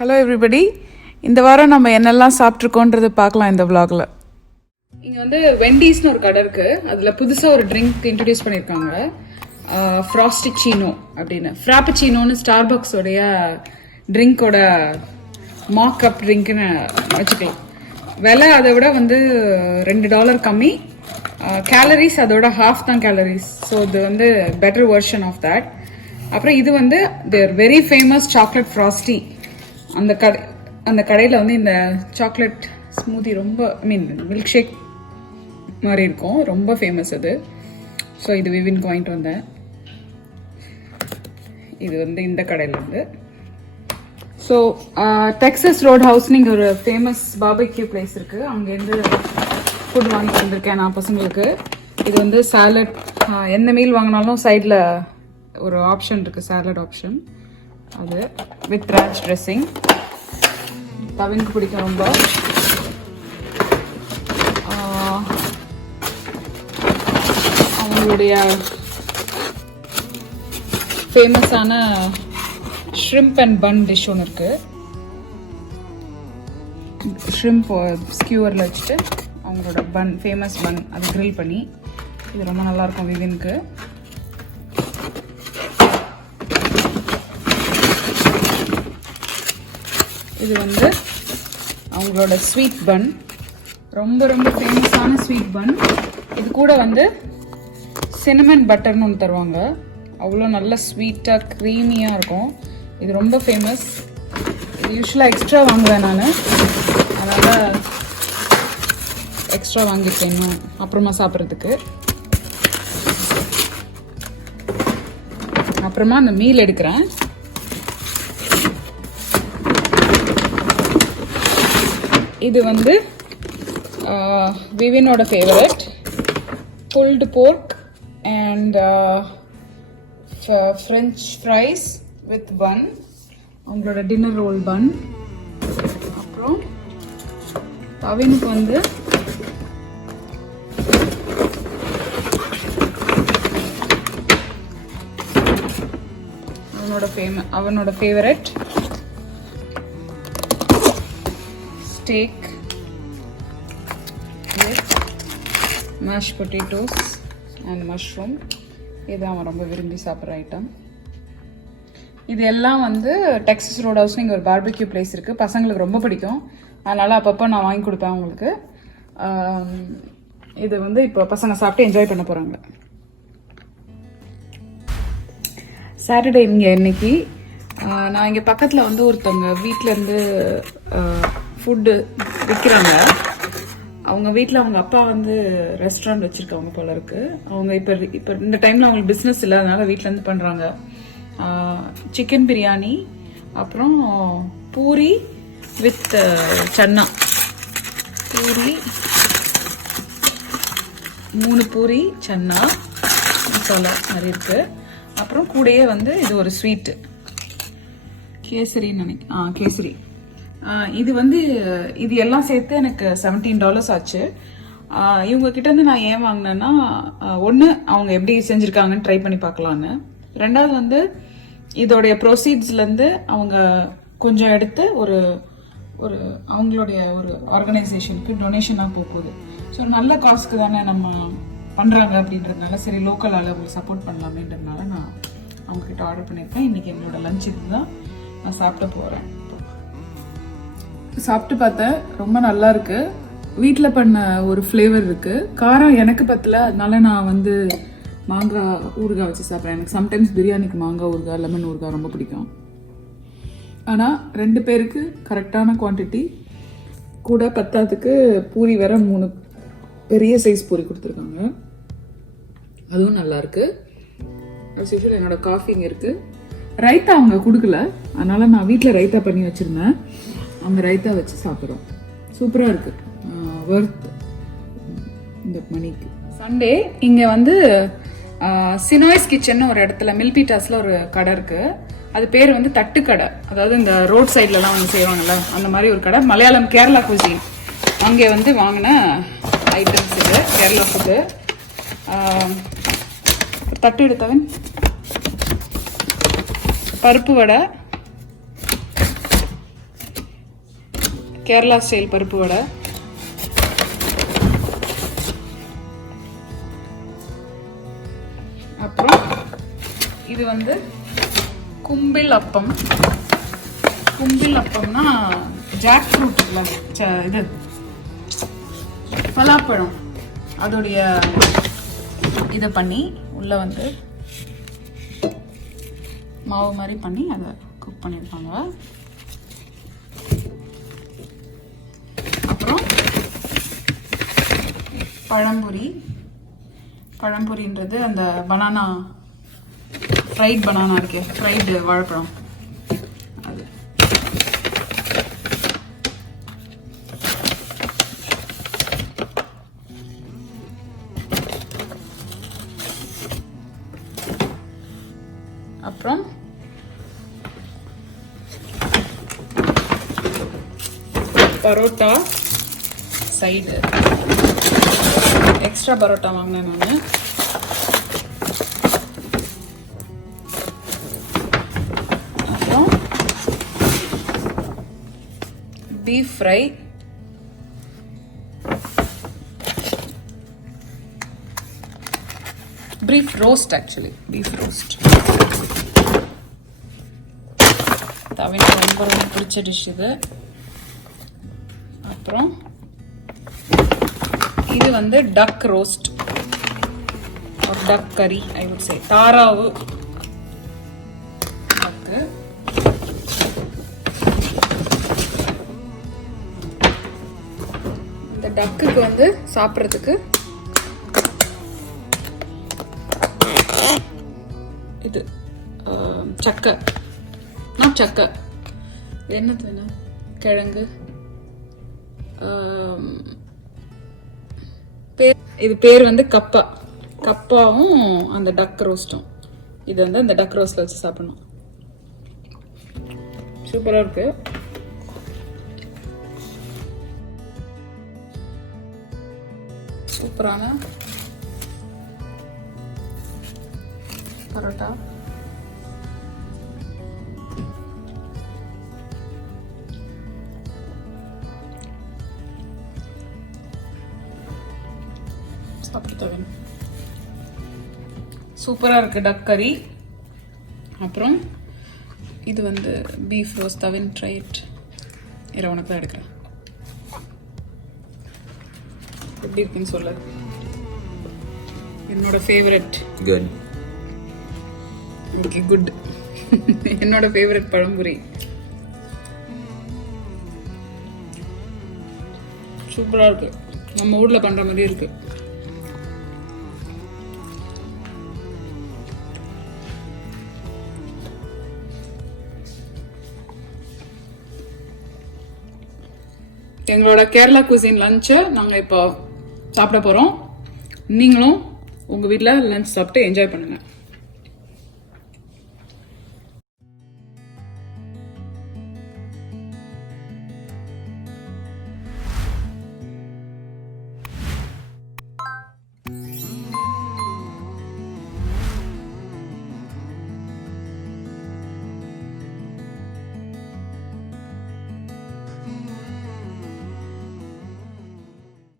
Hello everybody, இந்த வாரம் நம்ம என்னெல்லாம் சாப்பிட்ருக்கோன்றது பார்க்கலாம் இந்த vlogல. இங்கே வந்து வெண்டீஸ்னு ஒரு கடை இருக்குது. அதில் புதுசாக ஒரு ட்ரிங்க் இன்ட்ரடியூஸ் பண்ணியிருக்காங்க, ஃப்ராஸ்டிச்சீனோ அப்படின்னு. ஃப்ராப்பச்சீனோன்னு ஸ்டார்பக்ஸோடைய ட்ரிங்க்கோட மார்க்அப் ட்ரிங்க்னு வச்சுக்கலாம். விலை அதை விட வந்து $2 கம்மி. கேலரிஸ் அதோட half தான் கேலரிஸ். ஸோ இது வந்து பெட்டர் வெர்ஷன் ஆஃப் தேட். அப்புறம் இது வந்து தேர் வெரி ஃபேமஸ் சாக்லேட் ஃப்ராஸ்டி. அந்த கடையில் வந்து இந்த சாக்லேட் ஸ்மூதி ரொம்ப மில்க் ஷேக் மாதிரி இருக்கும், ரொம்ப ஃபேமஸ் அது. ஸோ இது விவின் வாங்கிட்டு வந்தேன். இது வந்து இந்த கடையிலேருந்து. ஸோ டெக்ஸஸ் ரோட் ஹவுஸ்னு இங்கே ஒரு ஃபேமஸ் பார்பிக்யூ பிளேஸ் இருக்குது. அங்கேருந்து ஃபுட் வாங்கிட்டு வந்திருக்கேன் நான் பசங்களுக்கு. இது வந்து சாலட், எந்த மீல் வாங்கினாலும் சைடில் ஒரு ஆப்ஷன் இருக்குது, சாலட் ஆப்ஷன். அது வித் ரான்ச் ட்ரெஸ்ஸிங். தவினுக்கு பிடிக்கும் ரொம்ப. அவங்களுடைய ஃபேமஸான ஷ்ரிம்ப் அண்ட் பன் டிஷ் ஒன்று இருக்குது. ஷ்ரிம்ப் ஸ்கியூவரில் வச்சுட்டு அவங்களோட பன், ஃபேமஸ் பன், அதை க்ரில் பண்ணி, இது ரொம்ப நல்லாயிருக்கும் விவினுக்கு. இது வந்து அவங்களோட ஸ்வீட் பன், ரொம்ப ரொம்ப ஃபேமஸான ஸ்வீட் பன். இது கூட வந்து சினமன் பட்டர்னு ஒன்று தருவாங்க. அவ்வளோ நல்ல ஸ்வீட்டாக க்ரீமியாக இருக்கும். இது ரொம்ப ஃபேமஸ். இது யூஸ்வலாக எக்ஸ்ட்ரா வாங்குவேன் நான், அதனால் எக்ஸ்ட்ரா வாங்கியிருக்கேன் இன்னும் அப்புறமா சாப்பிட்றதுக்கு. அப்புறமா அந்த மீல் எடுக்கிறேன். இது வந்து விவினோட ஃபேவரட் புல்டு போர்க் அண்ட் ஃப்ரெஞ்ச் ஃப்ரைஸ் வித் பன், அவங்களோட டின்னர் ரோல் பன். அப்புறம் தவினுக்கு வந்து அவனோட favourite steak with mashed potatoes and mushroom. இது அவன் ரொம்ப விரும்பி சாப்பிட்ற ஐட்டம். இது எல்லாம் வந்து டெக்ஸஸ் ரோட் ஹவுஸ்ல இங்கே ஒரு பார்பிக்யூ பிளேஸ் இருக்குது. பசங்களுக்கு ரொம்ப பிடிக்கும், அதனால் அப்பப்போ நான் வாங்கி கொடுப்பேன் அவங்களுக்கு. இது வந்து இப்போ பசங்க சாப்பிட்டு என்ஜாய் பண்ண போகிறாங்க. சாட்டர்டே இங்கே இன்னைக்கு நான் இங்கே பக்கத்தில் வந்து ஒருத்தவங்க வீட்டிலேருந்து ஃபுட்டு விற்கிறாங்க. அவங்க வீட்டில் அவங்க அப்பா வந்து ரெஸ்டாரண்ட் வச்சுருக்காங்க போல இருக்கு. அவங்க இப்போ இந்த டைமில் அவங்களுக்கு பிஸ்னஸ் இல்லை, அதனால வீட்டிலேருந்து பண்ணுறாங்க. சிக்கன் பிரியாணி, அப்புறம் பூரி வித் சன்னா. பூரி 3 பூரி, சன்னா மசாலா மாதிரி இருக்குது. அப்புறம் கூடயே வந்து இது ஒரு ஸ்வீட்டு கேசரின்னு நினைக்கிறேன். கேசரி. இது வந்து இது எல்லாம் சேர்த்து எனக்கு $17 ஆச்சு. இவங்க கிட்டேருந்து நான் ஏன் வாங்கினேன்னா, ஒன்று அவங்க எப்படி செஞ்சுருக்காங்கன்னு ட்ரை பண்ணி பார்க்கலான்னு. ரெண்டாவது வந்து இதோடைய ப்ரொசீட்ஸ்லேருந்து அவங்க கொஞ்சம் எடுத்து ஒரு ஒரு அவங்களுடைய ஒரு ஆர்கனைசேஷனுக்கு டொனேஷனாக போகுது. ஸோ நல்ல காசுக்கு தானே நம்ம பண்ணுறாங்க அப்படின்றதுனால, சரி லோக்கல் அவங்களுக்கு சப்போர்ட் பண்ணலாமேன்றதுனால நான் அவங்கக்கிட்ட ஆர்டர் பண்ணியிருக்கேன். இன்றைக்கி என்னோட லஞ்ச் இது தான் நான் சாப்பிட போகிறேன். சாப்பிட்டு பார்த்தேன், ரொம்ப நல்லா இருக்கு. வீட்டில் பண்ண ஒரு ஃப்ளேவர் இருக்கு. காரம் எனக்கு பத்தல, அதனால நான் வந்து மாங்காய் ஊறுகாய் வச்சு சாப்பிட்றேன். எனக்கு சம்டைம்ஸ் பிரியாணிக்கு மாங்காய் ஊறுகாய், லெமன் ஊறுகாய் ரொம்ப பிடிக்கும். ஆனால் 2 பேருக்கு கரெக்டான குவான்டிட்டி. கூட பத்தாததுக்கு பூரி வேற 3 பெரிய சைஸ் பூரி கொடுத்துருக்காங்க, அதுவும் நல்லா இருக்கு. என்னோட காஃபி இங்கே இருக்கு. ரைத்தா அவங்க கொடுக்கல, அதனால நான் வீட்டில் ரைத்தா பண்ணி வச்சிருந்தேன். அவங்க ரைத்தா வச்சு சாப்பிட்றோம். சூப்பராக இருக்கு, வர்த் இந்த மணிக்கு. சண்டே இங்கே வந்து சினாய்ஸ் கிச்சன் ஒரு இடத்துல மில்பிட்டாஸில் ஒரு கடை இருக்கு. அது பேர் வந்து தட்டு கடை. அதாவது இந்த ரோட் சைட்லலாம் வந்து செய்வாங்கல்ல, அந்த மாதிரி ஒரு கடை. மலையாளம் கேரளா குசின். அங்கே வந்து வாங்கின ஐட்டம்ஸ் இது, கேரளா ஃபுட்டு. தட்டு எடுத்தவன் பருப்பு வடை, கேரளா ஸ்டைல் பருப்பு வடை. அப்புறம் இது வந்து கும்பிலப்பம். கும்பிலப்பம்னா ஜாக் ஃப்ரூட் இல்லை, இது பலாப்பழம், அதோடைய இதை பண்ணி உள்ள வந்து மாவு மாதிரி பண்ணி அதை குக் பண்ணியிருக்காங்க. அப்புறம் பழம்பொரி. பழம்பொரின்றது அந்த பனானா, ஃப்ரைட் பனானா இருக்கே, ஃப்ரைடு வாழைப்பழம் அது. அப்புறம் பரோட்டா சைடு, எக்ஸ்ட்ரா பரோட்டா வாங்கினேன் நான். அப்புறம் beef fry, beef roast, actually beef roast. தவிர ரொம்ப ரொம்ப பிடிச்ச டிஷ் இது. அப்புறம் இது வந்து டக் ரோஸ்ட் ஒரு டக் கறி, ஐ வுட் சே தாராவு டக்கு. இந்த டக்குக்கு வந்து சாப்பிட்றதுக்கு இது சக்கை, நாட் சக்கை, என்னது, கிழங்கு, இது பேர் வந்து கப்பா. கப்பாவும் அந்த டக் ரோஸ்டும், இது வந்து அந்த டக் ரோஸ்ட்ல வச்சு சாப்பிடணும். சூப்பரா இருக்கு. சூப்பரான பரோட்டா. சூப்பரா இருக்கு டக் கறி. அப்புறம் இது வந்து பீஃப் ரோஸ்ட். தவின் ட்ரை இட். உனக்கு தான் எடுக்கிறேன். எப்படி இருக்குன்னு சொல்லு. என்னோட ஃபேவரட். குட். Okay, good. என்னோட ஃபேவரட் பழம்புரி. சூப்பரா இருக்கு. நம்ம ஊர்ல பண்ற மாதிரி இருக்கு. எங்களோட கேரளா குசின் லஞ்சை நாங்கள் இப்போ சாப்பிட போகிறோம். நீங்களும் உங்கள் வீட்டில் லஞ்ச் சாப்பிட்டு என்ஜாய் பண்ணுங்கள்.